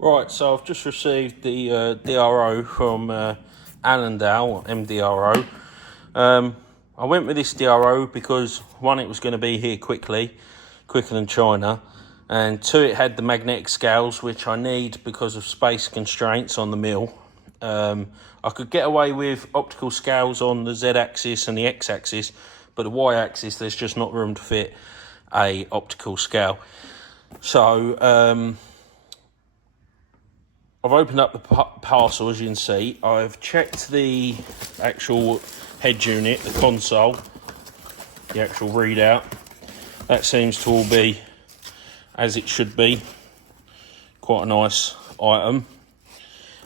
Right, so I've just received the DRO from Archdale, MDRO. I went with this DRO because one, it was going to be here quicker than China, and two, it had the magnetic scales, which I need because of space constraints on the mill. I could get away with optical scales on the Z-axis and the X-axis, but the Y-axis, there's just not room to fit a optical scale. So I've opened up the parcel, as you can see. I've checked the actual head unit, the console, the actual readout. That seems to all be as it should be. Quite a nice item.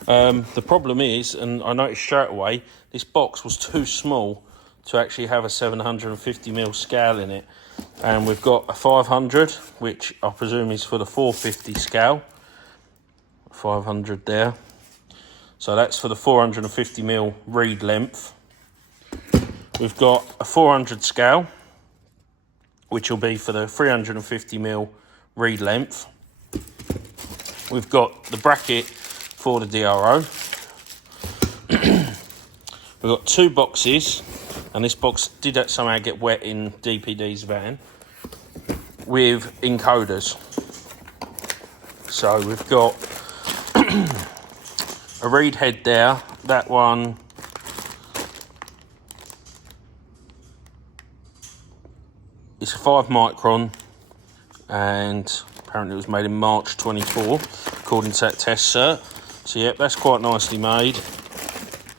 The problem is, and I noticed straight away, this box was too small to actually have a 750mm scale in it. And we've got a 500, which I presume is for the 450 scale. 500 there. So that's for the 450mm read length. We've got a 400 scale, which will be for the 350mm read length. We've got the bracket for the DRO. We've got two boxes, and this box did somehow get wet in DPD's van, with encoders. So we've got a read head there. That one is 5 micron, and apparently it was made in March 24 according to that test cert. So yep, that's quite nicely made.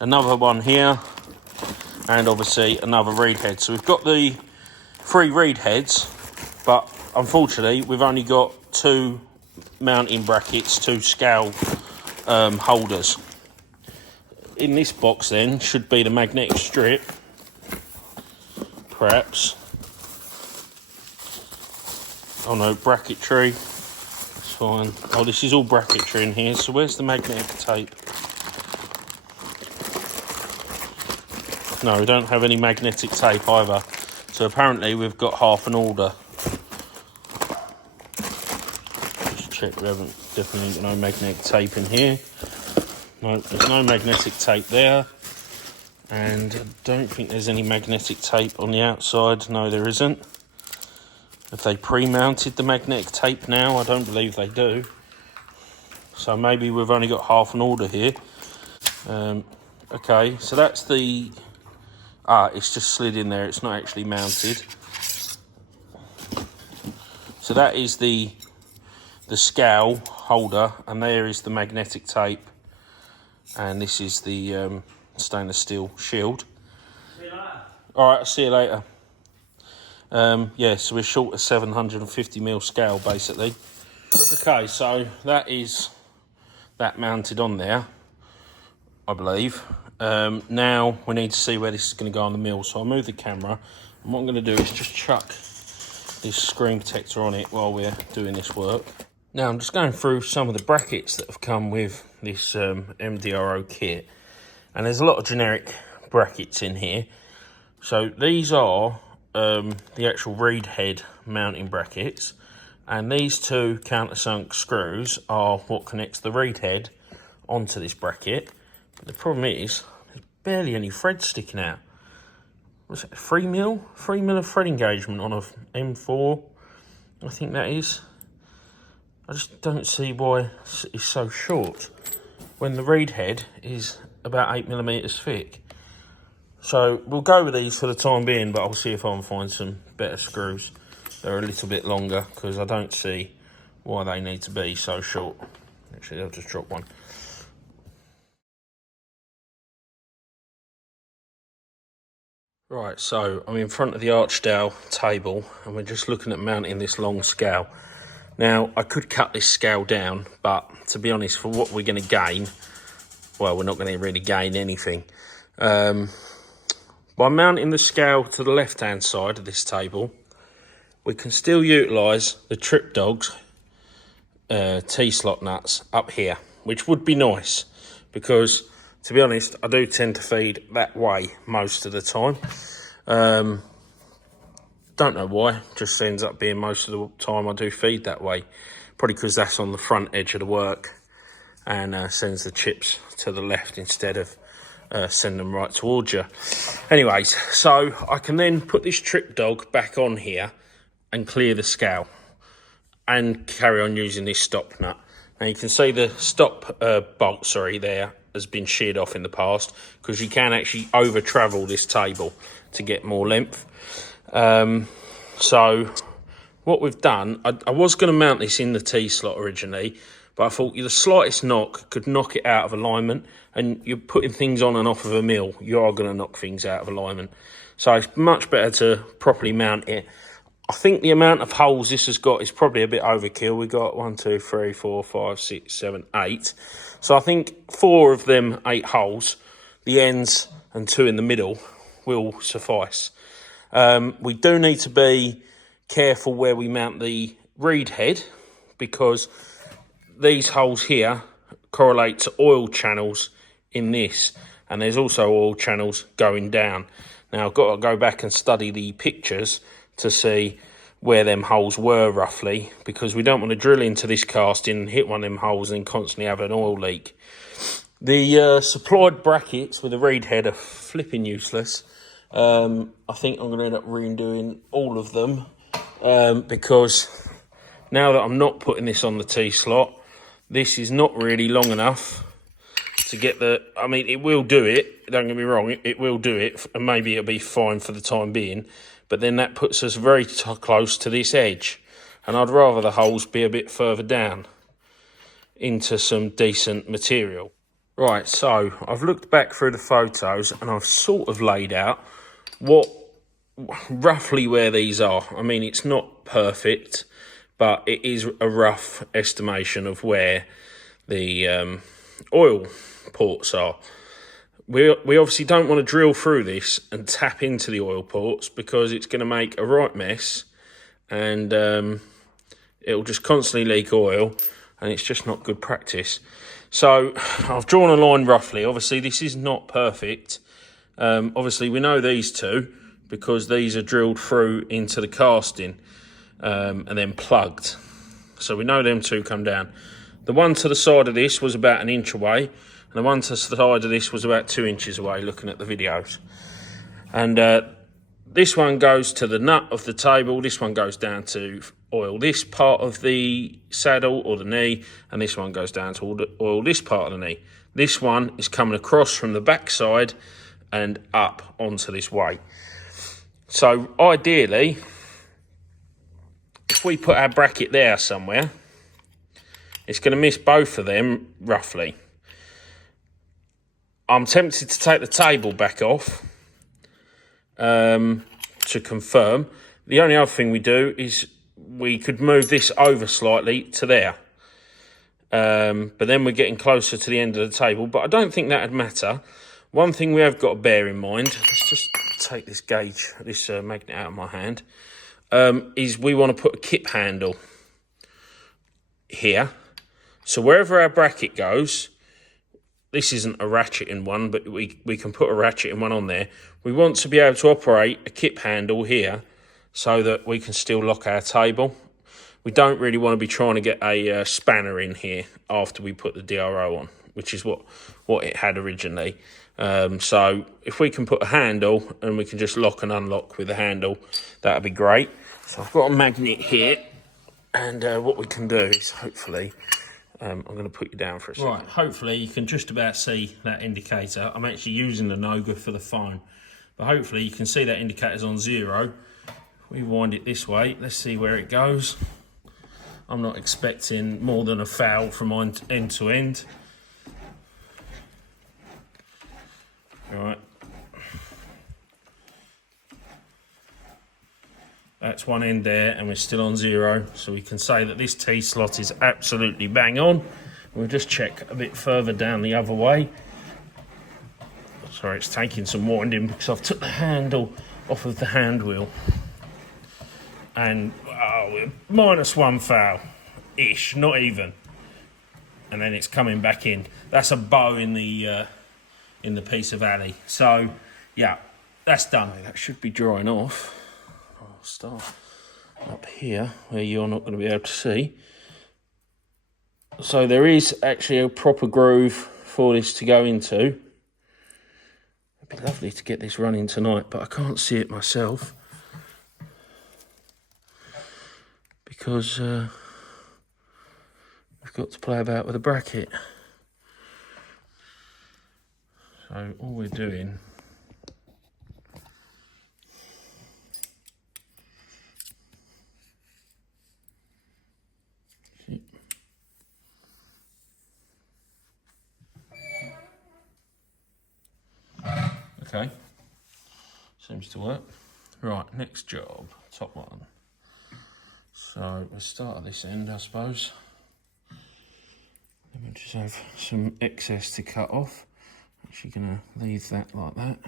Another one here, and obviously another read head. So we've got the 3 read heads, but unfortunately we've only got 2 mounting brackets, 2 scale holders. In this box then should be the magnetic strip, perhaps. Oh no, bracketry. It's fine. Oh, this is all bracketry in here. So where's the magnetic tape? No, we don't have any magnetic tape either. So apparently we've got half an order. Just check we haven't definitely got no magnetic tape in here. No, there's no magnetic tape there. And I don't think there's any magnetic tape on the outside. No, there isn't. Have they pre-mounted the magnetic tape now? I don't believe they do. So maybe we've only got half an order here. Okay, so that's the... it's just slid in there. It's not actually mounted. So that is the scale holder, and there is the magnetic tape. And this is the stainless steel shield. See you later. All right, I'll see you later. Yeah, so we're short a 750mm scale, basically. Okay, so that is that mounted on there, I believe. Now we need to see where this is going to go on the mill. So I'll move the camera, and what I'm going to do is just chuck this screen protector on it while we're doing this work. Now I'm just going through some of the brackets that have come with this MDRO kit, and there's a lot of generic brackets in here. So these are the actual read head mounting brackets, and these 2 countersunk screws are what connects the read head onto this bracket. But the problem is there's barely any thread sticking out. What's it, 3mm? 3mm of thread engagement on a M4, I think that is. I just don't see why it's so short when the read head is about 8mm thick. So we'll go with these for the time being, but I'll see if I can find some better screws. They're a little bit longer, because I don't see why they need to be so short. Actually, I'll just drop one. Right, so I'm in front of the Archdale table, and we're just looking at mounting this long scale. Now, I could cut this scale down, but to be honest, for what we're going to gain, well, we're not going to really gain anything. By mounting the scale to the left-hand side of this table, we can still utilise the Trip Dogs T-slot nuts up here, which would be nice, because, to be honest, I do tend to feed that way most of the time. Don't know why, just ends up being most of the time I do feed that way. Probably because that's on the front edge of the work. and sends the chips to the left instead of send them right towards you. Anyways, so I can then put this trip dog back on here and clear the scale and carry on using this stop nut. Now you can see the stop bolt, there has been sheared off in the past, because you can actually over travel this table to get more length. So what we've done, I was going to mount this in the T-slot originally, but I thought the slightest knock could knock it out of alignment, and you're putting things on and off of a mill, you are going to knock things out of alignment. So it's much better to properly mount it. I think the amount of holes this has got is probably a bit overkill. We got 1, 2, 3, 4, 5, 6, 7, 8. So I think 4 of them 8 holes, the ends and 2 in the middle, will suffice. We do need to be careful where we mount the reed head, because these holes here correlate to oil channels in this, and there's also oil channels going down. Now I've got to go back and study the pictures to see where them holes were roughly, because we don't want to drill into this casting, hit one of them holes and constantly have an oil leak. The supplied brackets with the reed head are flipping useless. I think I'm going to end up redoing all of them, because now that I'm not putting this on the T-slot, this is not really long enough to get the... I mean, it will do it, don't get me wrong, it will do it, and maybe it'll be fine for the time being, but then that puts us very close to this edge, and I'd rather the holes be a bit further down into some decent material. Right, so I've looked back through the photos, and I've sort of laid out roughly where these are. I mean, it's not perfect, but it is a rough estimation of where the oil ports are. We obviously don't want to drill through this and tap into the oil ports, because it's going to make a right mess, and it'll just constantly leak oil, and it's just not good practice. So I've drawn a line roughly. Obviously this is not perfect. Obviously we know these two, because these are drilled through into the casting and then plugged. So we know them two come down. The one to the side of this was about 1 inch away, and the one to the side of this was about 2 inches away, looking at the videos. And this one goes to the nut of the table, this one goes down to oil this part of the saddle or the knee, and this one goes down to oil this part of the knee. This one is coming across from the backside and up onto this weight. So ideally, if we put our bracket there somewhere, it's going to miss both of them roughly. I'm tempted to take the table back off to confirm. The only other thing we do is we could move this over slightly to there. But then we're getting closer to the end of the table, but I don't think that would matter. One thing we have got to bear in mind, let's just take this gauge, this magnet out of my hand, is we want to put a kip handle here. So wherever our bracket goes, this isn't a ratcheting one, but we can put a ratcheting one on there. We want to be able to operate a kip handle here so that we can still lock our table. We don't really want to be trying to get a spanner in here after we put the DRO on, which is what it had originally. So if we can put a handle and we can just lock and unlock with the handle, that would be great. So I've got a magnet here, and what we can do is hopefully... I'm going to put you down for a second. Right, hopefully you can just about see that indicator. I'm actually using the Noga for the phone, but hopefully you can see that indicator's on 0. We wind it this way. Let's see where it goes. I'm not expecting more than a foul from end to end. All right. That's one end there, and we're still on 0, so we can say that this T-slot is absolutely bang on. We'll just check a bit further down the other way. Sorry, it's taking some winding because I've took the handle off of the hand wheel. And we're -1 foul-ish, not even. And then it's coming back in. That's a bow in the piece of alley. So, yeah, that's done. That should be drying off. I'll start up here where you're not going to be able to see. So there is actually a proper groove for this to go into. It'd be lovely to get this running tonight, but I can't see it myself because we've got to play about with a bracket. So all we're doing okay, seems to work. Right, next job, top one. So we'll start at this end, I suppose. Then we'll just have some excess to cut off. Actually gonna leave that like that.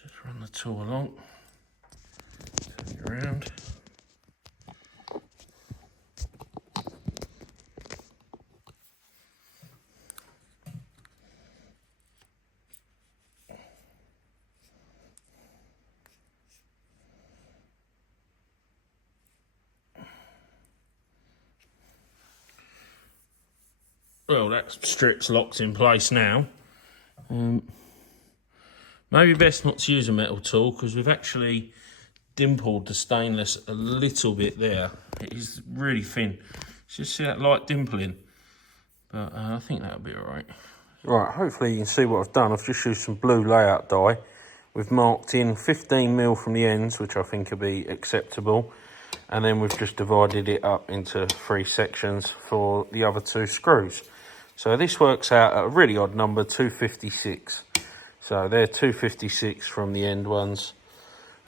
Just run the tool along, turn it around. Well, that strip's locked in place now. Maybe best not to use a metal tool because we've actually dimpled the stainless a little bit there. It is really thin. Just see that light dimpling. But I think that'll be all right. Right, hopefully you can see what I've done. I've just used some blue layout dye. We've marked in 15mm from the ends, which I think will be acceptable. And then we've just divided it up into 3 sections for the other 2 screws. So this works out at a really odd number, 256. So they're 256 from the end ones,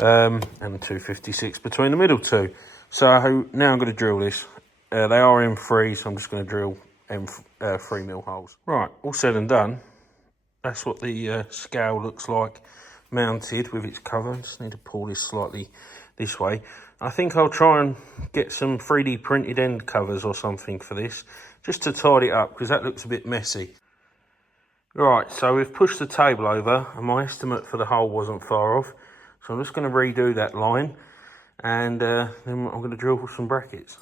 and 256 between the middle 2. So now I'm going to drill this. They are M3, so I'm just going to drill 3mm holes. Right, all said and done. That's what the scale looks like mounted with its cover. Just need to pull this slightly this way. I think I'll try and get some 3D printed end covers or something for this, just to tidy it up, because that looks a bit messy. Right, so we've pushed the table over, and my estimate for the hole wasn't far off. So I'm just going to redo that line, and then I'm going to drill some brackets.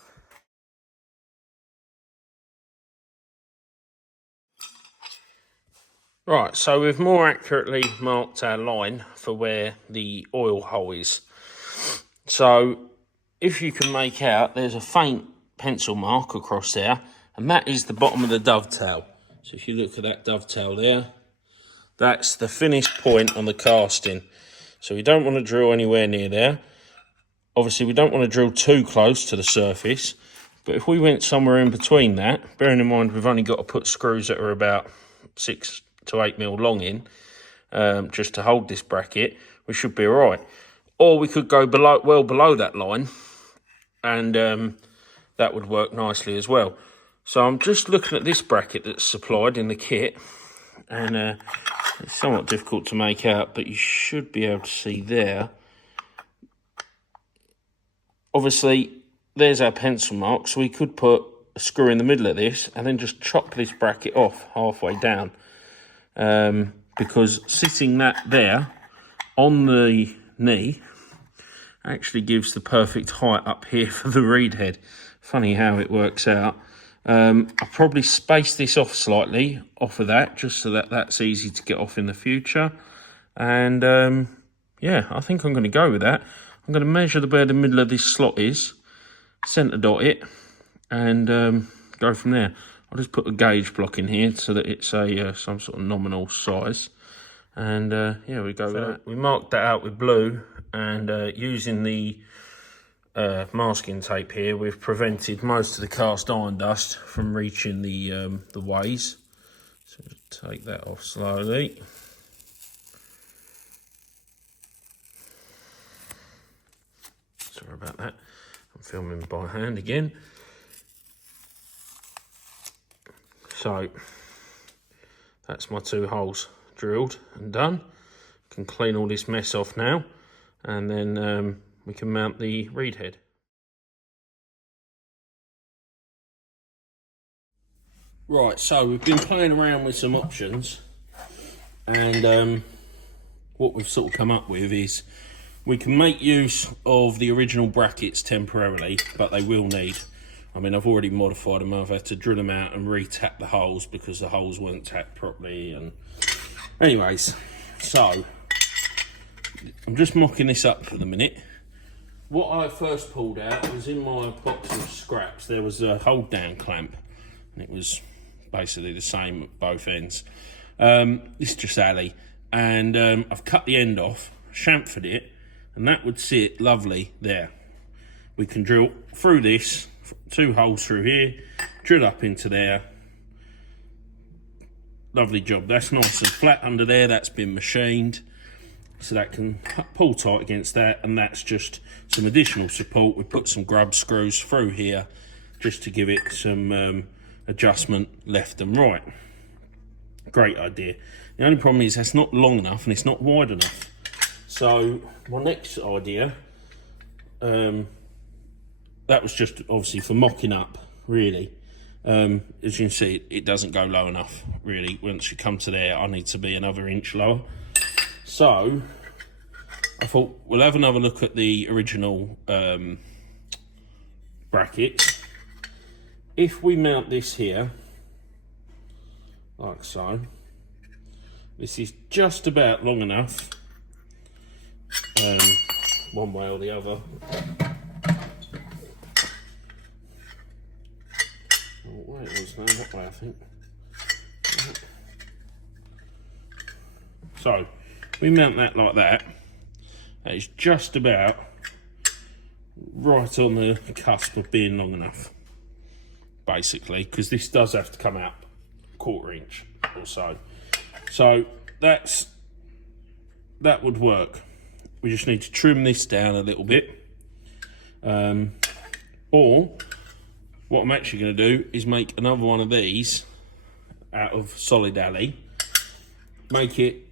Right, so we've more accurately marked our line for where the oil hole is. So if you can make out, there's a faint pencil mark across there, and that is the bottom of the dovetail. So if you look at that dovetail there, that's the finish point on the casting. So we don't want to drill anywhere near there. Obviously, we don't want to drill too close to the surface, but if we went somewhere in between that, bearing in mind we've only got to put screws that are about 6 to 8mm long in, just to hold this bracket, we should be all right. Or we could go well below that line, and that would work nicely as well. So I'm just looking at this bracket that's supplied in the kit, and it's somewhat difficult to make out, but you should be able to see there. Obviously, there's our pencil mark, so we could put a screw in the middle of this and then just chop this bracket off halfway down. Because sitting that there on the knee actually gives the perfect height up here for the reed head. Funny how it works out. I'll probably space this off slightly off of that, just so that that's easy to get off in the future. And yeah, I think I'm going to go with that. I'm going to measure where the middle of this slot is, centre dot it, and go from there. I'll just put a gauge block in here so that it's a some sort of nominal size. And yeah, we go with that. We marked that out with blue, and using the masking tape here, we've prevented most of the cast iron dust from reaching the ways. So just take that off slowly. Sorry about that. I'm filming by hand again. So that's my 2 holes drilled and done. Can clean all this mess off now, and then we can mount the reed head. Right, so we've been playing around with some options, and what we've sort of come up with is We can make use of the original brackets temporarily, but they will need, I mean, I've already modified them. I've had to drill them out and re-tap the holes because the holes weren't tapped properly. And anyways, so I'm just mocking this up for the minute. What I first pulled out was in my box of scraps, there was a hold down clamp, and it was basically the same at both ends. This is just alley, and I've cut the end off, chamfered it, and that would sit lovely there. We can drill through this, 2 holes through here, drill up into there. Lovely job. That's nice and flat under there. That's been machined, so that can pull tight against that, and that's just some additional support. We put some grub screws through here just to give it some adjustment left and right. Great idea. The only problem is that's not long enough and it's not wide enough. So my next idea, that was just obviously for mocking up, really. As you can see, it doesn't go low enough, really. Once you come to there, I need to be another inch lower. So I thought we'll have another look at the original brackets. If we mount this here, like so, this is just about long enough, one way or the other. What way it was now, that way I think. So, we mount that like that. That is just about right on the cusp of being long enough, basically, because this does have to come out 1/4 inch or so. So that would work. We just need to trim this down a little bit. Or what I'm actually going to do is make another one of these out of solid alley. Make it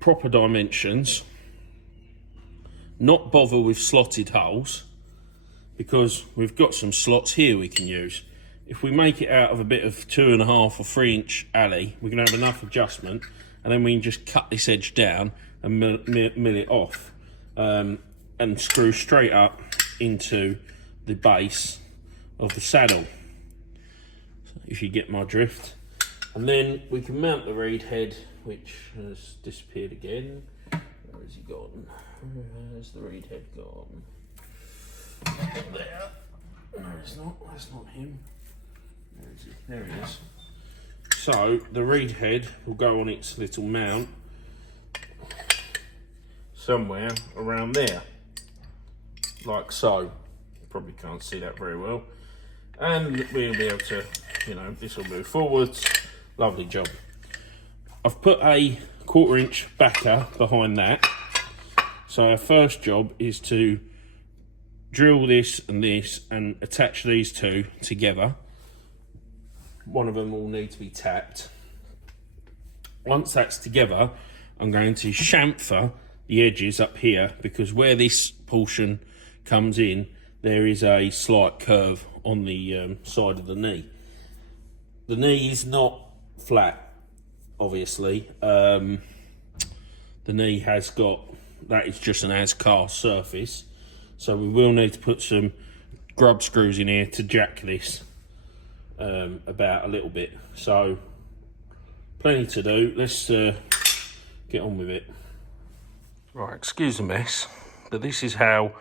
proper dimensions. Not bother with slotted holes, because we've got some slots here we can use. If we make it out of a bit of 2.5 or 3 inch alley, we can have enough adjustment, and then we can just cut this edge down and mill it off, and screw straight up into the base of the saddle, if you get my drift. And then we can mount the reed head, which has disappeared again. Where has he gone? Where has the reed head gone? There. No, it's not. That's not him. Where is he? There he is. So the reed head will go on its little mount somewhere around there, like so. Probably can't see that very well. And we'll be able to, you know, this will move forwards. Lovely job. I've put a 1/4 inch backer behind that. So our first job is to drill this and attach these two together. One of them will need to be tapped. Once that's together, I'm going to chamfer the edges up here, because where this portion comes in, there is a slight curve on the side of the knee. The knee is not flat, obviously. The knee has got, that is just an as-cast surface. So we will need to put some grub screws in here to jack this about a little bit. So plenty to do. Let's get on with it. Right, excuse the mess, but this is how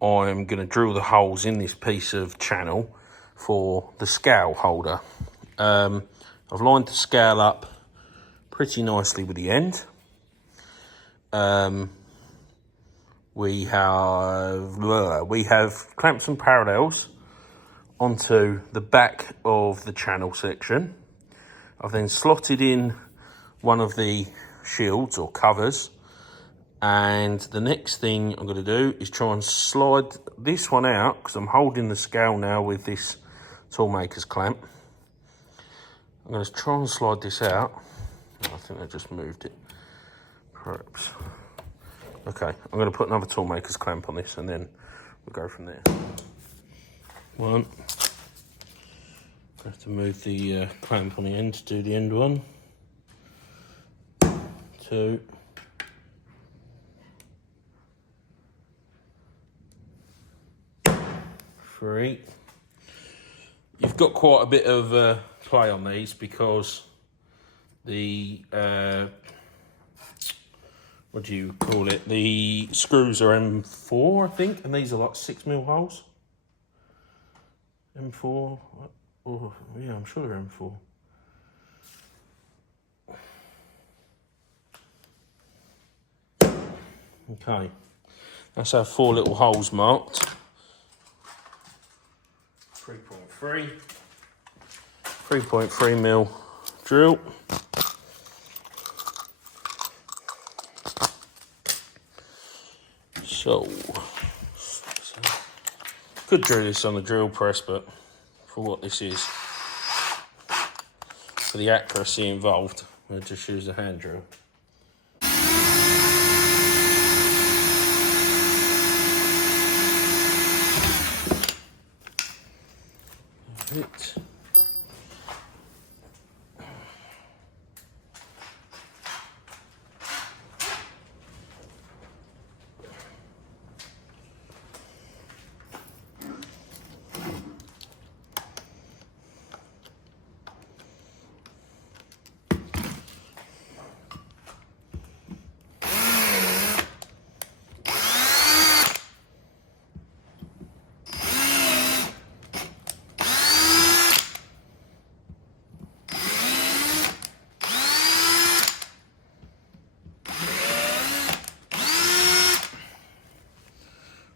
I'm going to drill the holes in this piece of channel for the scale holder. I've lined the scale up pretty nicely with the end. We have clamped some parallels onto the back of the channel section. I've then slotted in one of the shields or covers, and the next thing I'm going to do is try and slide this one out, because I'm holding the scale now with this toolmaker's clamp. I'm going to try and slide this out. I think I just moved it, perhaps. Okay, I'm going to put another toolmaker's clamp on this, and then we'll go from there. One. I have to move the clamp on the end to do the end one. Two. 3. You've got quite a bit of play on these because the what do you call it? The screws are M4, I think, and these are like 6mm holes. M4, oh yeah, I'm sure they're M4. Okay, that's our 4 little holes marked. 3.3mm drill. So, could drill this on the drill press, but for what this is, for the accuracy involved, we'll just use a hand drill. Perfect.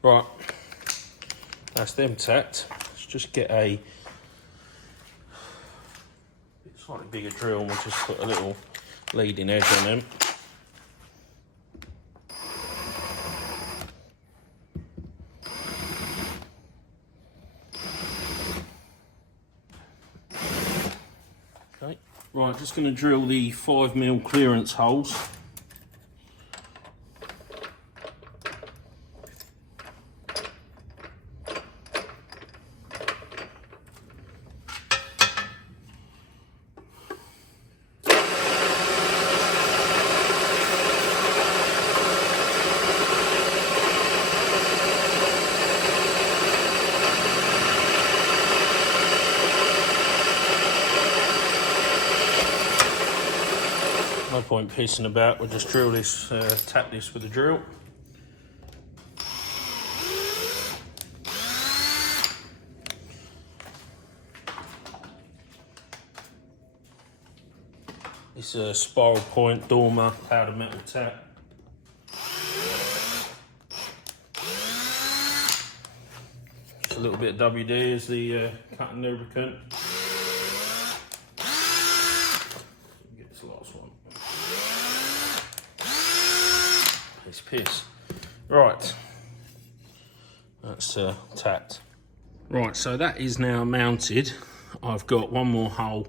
Right, that's them tacked. Let's just get a slightly bigger drill and we'll just put a little leading edge on them. Okay, right, just going to drill the 5mm clearance holes. No point pissing about, we'll just drill this, tap this with a drill. It's a spiral point dormer powder metal tap. Just a little bit of WD as the cutting lubricant. Get this last one. Piss. Right, that's tapped. Right, so that is now mounted. I've got one more hole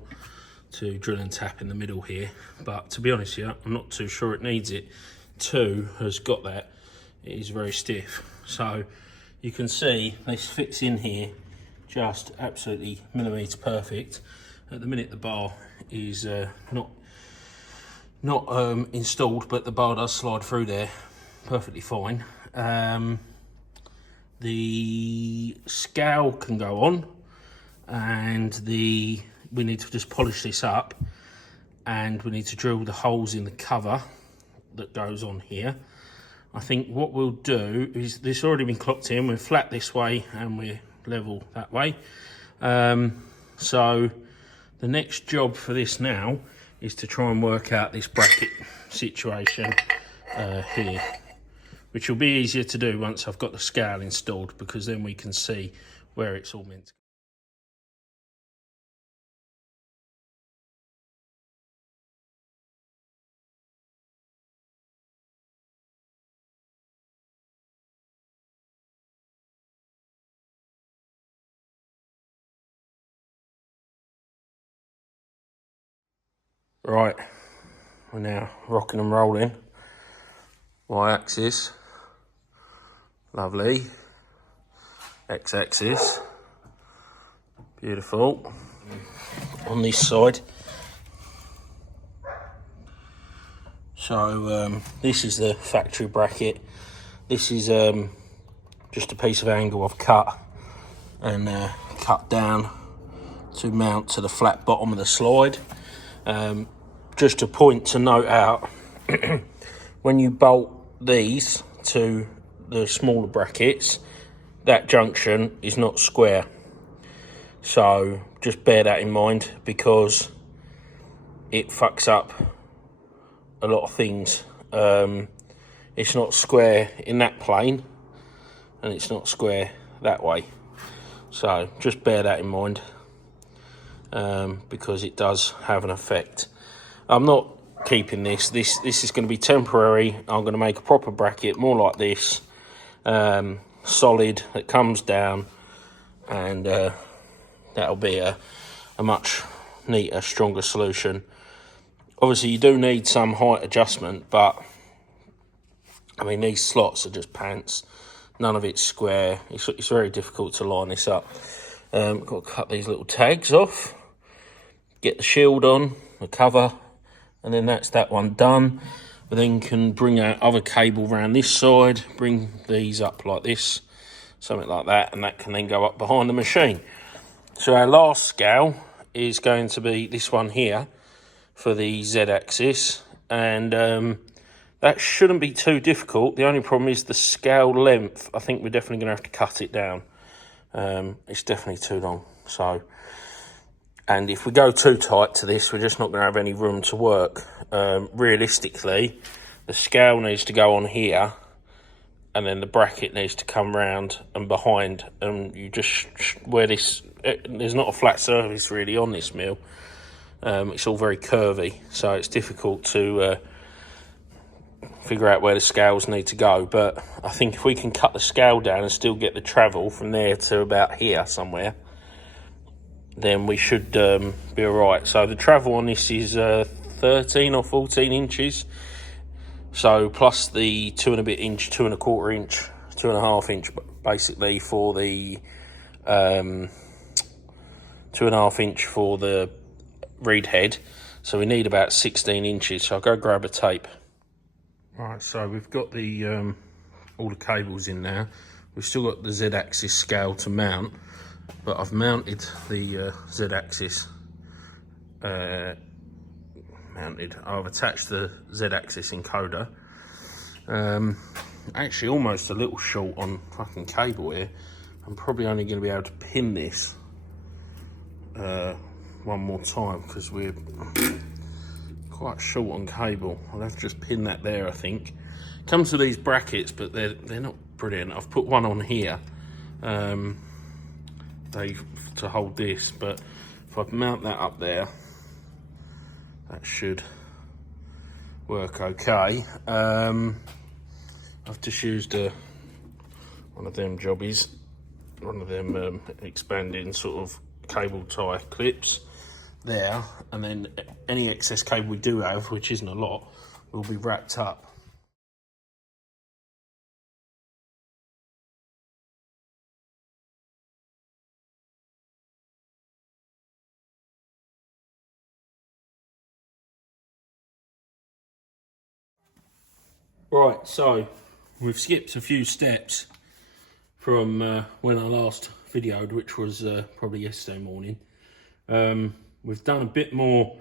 to drill and tap in the middle here, but to be honest here, I'm not too sure it needs it. 2 has got that. It is very stiff. So you can see this fits in here just absolutely millimetre perfect. At the minute the bar is not installed, but the bar does slide through there perfectly fine. The scale can go on, and we need to just polish this up, and we need to drill the holes in the cover that goes on here. I think what we'll do is, this already been clocked in, we're flat this way and we're level that way. So the next job for this now is to try and work out this bracket situation here, which will be easier to do once I've got the scale installed, because then we can see where it's all meant to go. Right, we're now rocking and rolling. Y-axis, lovely. X-axis, beautiful. On this side. So this is the factory bracket. This is just a piece of angle I've cut and cut down to mount to the flat bottom of the slide. Just a point to note out, when you bolt these to the smaller brackets, that junction is not square. So just bear that in mind, because it fucks up a lot of things. It's not square in that plane, and it's not square that way. So just bear that in mind, because it does have an effect. I'm not keeping this. This is going to be temporary. I'm going to make a proper bracket, more like this, solid, that comes down, and that'll be a much neater, stronger solution. Obviously, you do need some height adjustment, but I mean, these slots are just pants. None of it's square. It's very difficult to line this up. Got to cut these little tags off, get the shield on, the cover, and then that's that one done. We then can bring our other cable around this side, bring these up like this, something like that, and that can then go up behind the machine. So our last scale is going to be this one here for the Z-axis, and that shouldn't be too difficult. The only problem is the scale length. I think we're definitely going to have to cut it down. It's definitely too long. So, and if we go too tight to this, we're just not going to have any room to work. Realistically, the scale needs to go on here, and then the bracket needs to come round and behind. And you just, where this, there's not a flat surface really on this mill. It's all very curvy, so it's difficult to figure out where the scales need to go. But I think if we can cut the scale down and still get the travel from there to about here somewhere, then we should be all right. So the travel on this is 13 or 14 inches. So plus the 2 and a bit inch, 2 1/4 inch, 2 1/2 inch, basically for the 2 1/2 inch for the reed head. So we need about 16 inches. So I'll go grab a tape. Right, so we've got the all the cables in now. We've still got the Z-axis scale to mount, but I've mounted the Z-axis. I've attached the Z-axis encoder. Actually, almost a little short on fucking cable here. I'm probably only going to be able to pin this one more time, because we're quite short on cable. I'll have to just pin that there, I think. Comes with these brackets, but they're not brilliant. I've put one on here to hold this, but if I mount that up there, that should work okay. I've just used one of them jobbies, one of them expanding sort of cable tie clips there, and then any excess cable we do have, which isn't a lot, will be wrapped up. Right, so we've skipped a few steps from when I last videoed, which was probably yesterday morning. We've done a bit more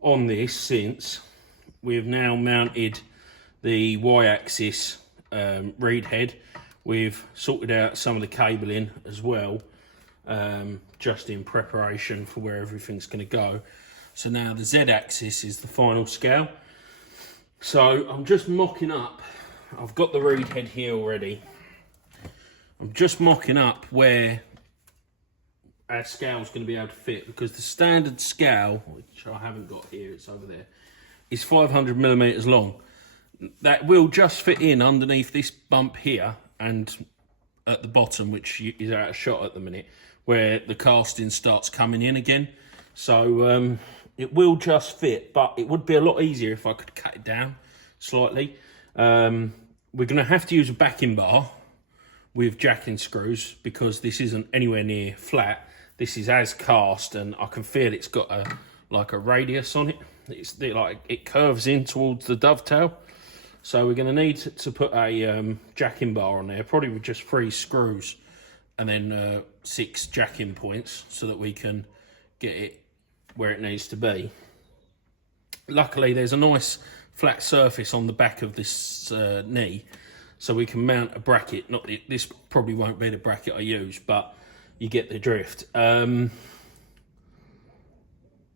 on this since. We've now mounted the Y-axis reed head. We've sorted out some of the cabling as well, just in preparation for where everything's going to go. So now the Z-axis is the final scale. So I'm just mocking up. I've got the reed head here already. I'm just mocking up where our scale's going to be able to fit, because the standard scale, which I haven't got here, it's over there, is 500 millimeters long. That will just fit in underneath this bump here and at the bottom, which is out of shot at the minute, where the casting starts coming in again. So it will just fit, but it would be a lot easier if I could cut it down slightly. We're going to have to use a backing bar with jacking screws, because this isn't anywhere near flat. This is as cast, and I can feel it's got a radius on it. It's like it curves in towards the dovetail. So we're going to need to put a jacking bar on there, probably with just 3 screws, and then 6 jacking points so that we can get it where it needs to be. Luckily, there's a nice flat surface on the back of this knee, so we can mount a bracket. This probably won't be the bracket I use, but you get the drift.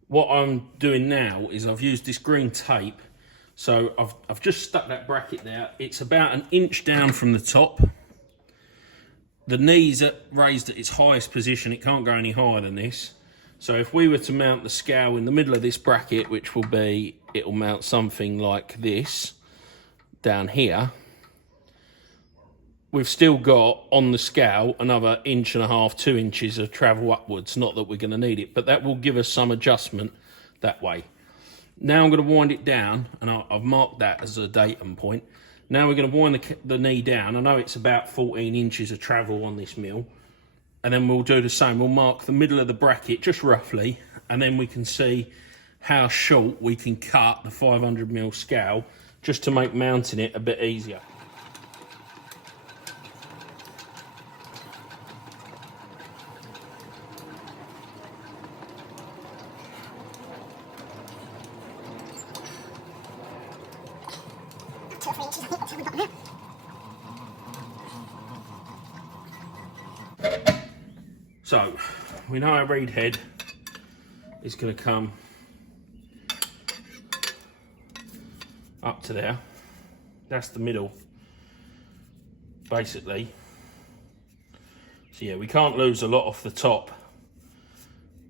What I'm doing now is I've used this green tape. So I've just stuck that bracket there. It's about 1 inch down from the top. The knee's raised at its highest position. It can't go any higher than this. So if we were to mount the scale in the middle of this bracket, which will be, it'll mount something like this down here, we've still got on the scale another 1.5 inches, 2 inches of travel upwards. Not that we're going to need it, but that will give us some adjustment that way. Now I'm going to wind it down, and I've marked that as a datum point. Now we're going to wind the knee down. I know it's about 14 inches of travel on this mill. And then we'll do the same. We'll mark the middle of the bracket, just roughly, and then we can see how short we can cut the 500mm scale, just to make mounting it a bit easier. So, we know our reed head is going to come up to there. That's the middle, basically. So yeah, we can't lose a lot off the top,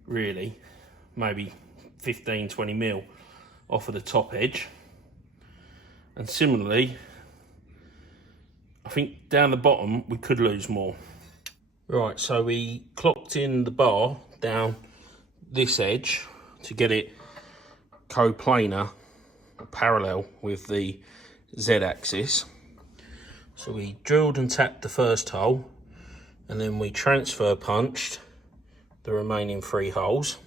really. Maybe 15, 20mm off of the top edge. And similarly, I think down the bottom we could lose more. Right, so we clocked in the bar down this edge to get it coplanar, parallel with the Z-axis. So we drilled and tapped the first hole, and then we transfer punched the remaining 3 holes.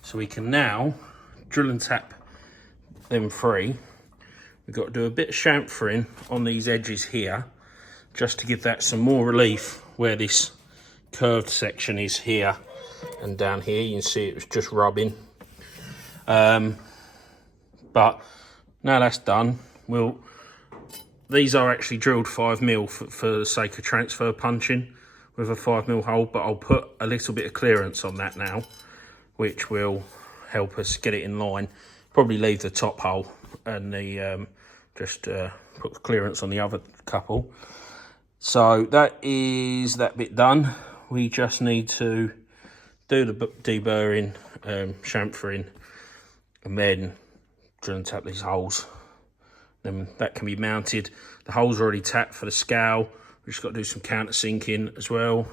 So we can now drill and tap them 3. We've got to do a bit of chamfering on these edges here, just to give that some more relief where this curved section is here and down here. You can see it was just rubbing. But now that's done, these are actually drilled 5mm for the sake of transfer punching with a 5mm hole, but I'll put a little bit of clearance on that now, which will help us get it in line. Probably leave the top hole and the just put the clearance on the other couple. So that is that bit done. We just need to do the deburring, chamfering, and then drill and tap these holes. Then that can be mounted. The hole's already tapped for the scale. We've just got to do some countersinking as well.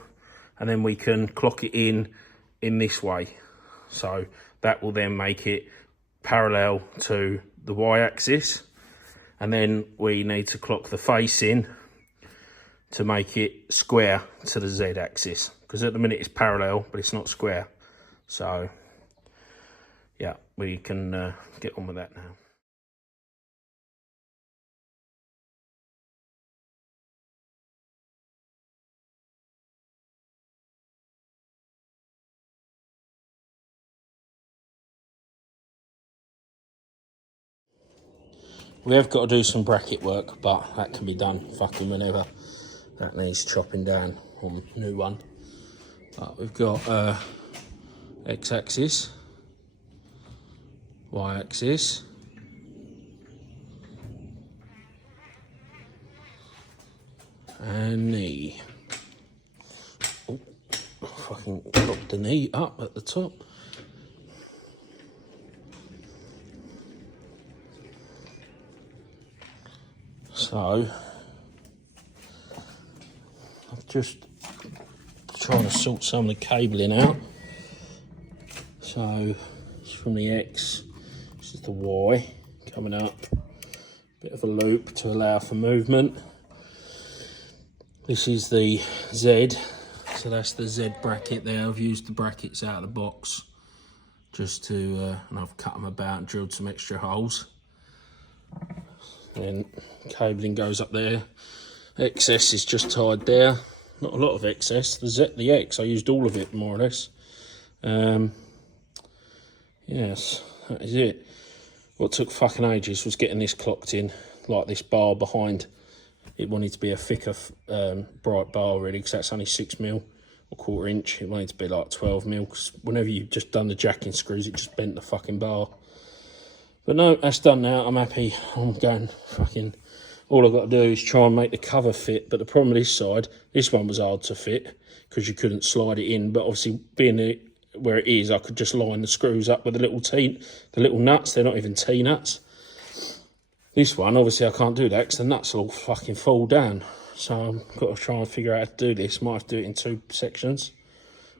And then we can clock it in this way. So that will then make it parallel to the Y-axis. And then we need to clock the face in to make it square to the Z-axis, because at the minute it's parallel but it's not square. So yeah, we can get on with that now. We have got to do some bracket work, but that can be done fucking whenever. That needs chopping down on a new one. But we've got X-axis, Y-axis, and knee. Oh, fucking got the knee up at the top. So I'm just trying to sort some of the cabling out. So it's from the X, this is the Y coming up, bit of a loop to allow for movement. This is the Z, so that's the Z bracket there. I've used the brackets out of the box just to, and I've cut them about and drilled some extra holes. Then cabling goes up there. Excess is just tied there, not a lot of excess. The X, I used all of it more or less. Yes, that is it. What took fucking ages was getting this clocked in, like this bar behind. It wanted to be a thicker, bright bar really, because that's only 6mm or 1/4 inch. It wanted to be like 12mm, because whenever you've just done the jacking screws, it just bent the fucking bar. But no, that's done now. I'm happy. I'm going fucking... All I've got to do is try and make the cover fit. But the problem with this side, this one was hard to fit because you couldn't slide it in. But obviously, being it where it is, I could just line the screws up with the little nuts. They're not even T-nuts. This one, obviously, I can't do that because the nuts will all fucking fall down. So I've got to try and figure out how to do this. Might have to do it in 2 sections.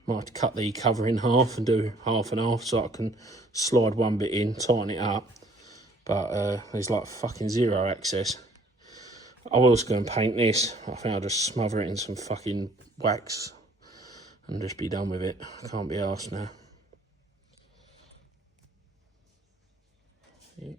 Might have to cut the cover in half and do half and half so I can slide one bit in, tighten it up. But there's like fucking zero access. I was going to paint this. I think I'll just smother it in some fucking wax and just be done with it. I can't be arsed now. Yeah.